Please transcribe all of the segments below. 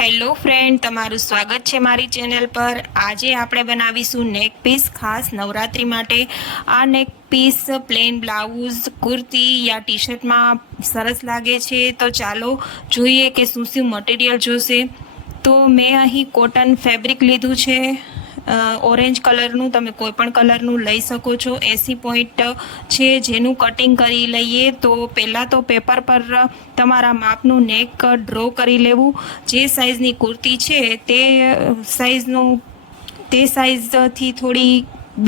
Hello friend, તમારું સ્વાગત છે મારી ચેનલ પર। આજે આપણે બનાવીશું નેક પીસ ખાસ નવરાત્રી માટે। આ નેક પીસ પ્લેન બ્લાઉઝ, કુર્તી યા ટી શર્ટમાં સરસ લાગે છે। તો ચાલો જોઈએ કે શું શું મટીરિયલ જોશે। તો મેં અહીં કોટન ફેબ્રિક લીધું છે, ઓરેન્જ કલરનું, તમે કોઈ પણ કલરનું લઈ શકો છો। 80 પોઈન્ટ છે જેનું કટિંગ કરી લઈએ। તો પહેલાં તો પેપર પર તમારા માપનું નેક ડ્રો કરી લેવું। જે સાઇઝની કુર્તી છે તે સાઇઝથી થોડી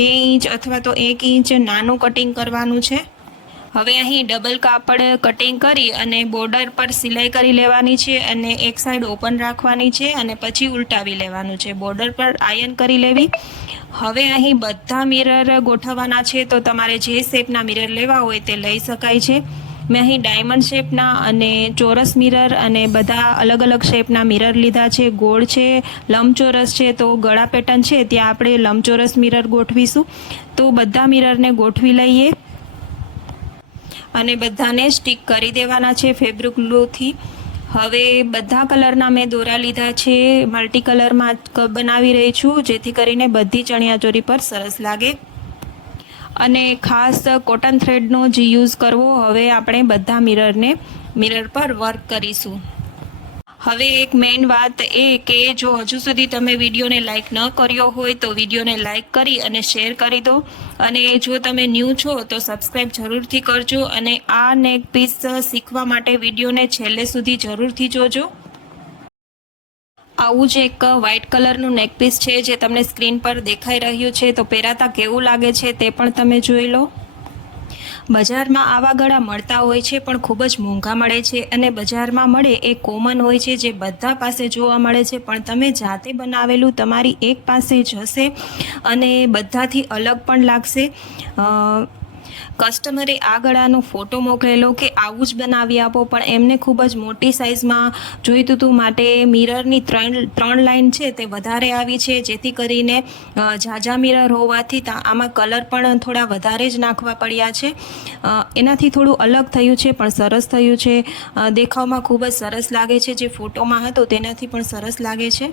2 ઇંચ અથવા તો 1 ઇંચ નાનું કટિંગ કરવાનું છે। હવે અહીં ડબલ કાપડ કટિંગ કરી અને બોર્ડર પર સિલાઈ કરી લેવાની છે અને એક સાઈડ ઓપન રાખવાની છે અને પછી ઉલટાવી લેવાનું છે, બોર્ડર પર આયન કરી લેવી। હવે અહીં બધા મિરર ગોઠવવાના છે, તો તમારે જે શેપના મિરર લેવા હોય તે લઈ શકાય છે। મેં અહીં ડાયમંડ શેપના અને ચોરસ મિરર અને બધા અલગ અલગ શેપના મિરર લીધા છે। ગોળ છે, લંબચોરસ છે, તો ગળા પેટર્ન છે ત્યાં આપણે લંબચોરસ મિરર ગોઠવીશું। તો બધા મિરરને ગોઠવી લઈએ અને બધાને સ્ટીક કરી દેવાના છે ફેબ્રિક ગ્લુથી। હવે બધા કલરના મેં દોરા લીધા છે, મલ્ટી કલરમાં બનાવી રહી છું જેથી કરીને બધી ચણિયાચોળી પર સરસ લાગે। અને ખાસ કોટન થ્રેડનો જ યુઝ કરવો। હવે આપણે બધા મિરર પર વર્ક કરીશું। હવે એક મેઇન વાત એ કે જો હજુ સુધી તમે વિડીયોને લાઇક ન કર્યો હોય તો વિડીયોને લાઇક કરી અને શેર કરી દો। અને જો તમે ન્યૂ છો તો સબસ્ક્રાઈબ જરૂરથી કરજો અને આ નેક પીસ શીખવા માટે વિડીયોને છેલ્લે સુધી જરૂરથી જોજો। આવું જ એક વ્હાઇટ કલરનું નેક પીસ છે જે તમને સ્ક્રીન પર દેખાઈ રહ્યું છે। તો પહેરાતા કેવું લાગે છે તે પણ તમે જોઈ લો। બજારમાં આવા ગળા મળતા હોય છે પણ ખૂબ જ મોંઘા મળે છે અને બજારમાં મળે એ કોમન હોય છે, જે બધા પાસે જોવા મળે છે, પણ તમે જાતે બનાવેલું તમારી એક પાસે જ હશે અને બધાથી અલગ પણ લાગશે। કસ્ટમરે આ ગળાનો ફોટો મોકલેલો કે આવું જ બનાવી આપો, પણ એમને ખૂબ જ મોટી સાઇઝમાં જોઈતું હતું માટે મિરરની 3 લાઇન છે તે વધારે આવી છે, જેથી કરીને ઝાઝા મિરર હોવાથી આમાં કલર પણ થોડા વધારે જ નાખવા પડ્યા છે। એનાથી થોડું અલગ થયું છે પણ સરસ થયું છે, દેખાવમાં ખૂબ જ સરસ લાગે છે। જે ફોટોમાં હતો તેનાથી પણ સરસ લાગે છે।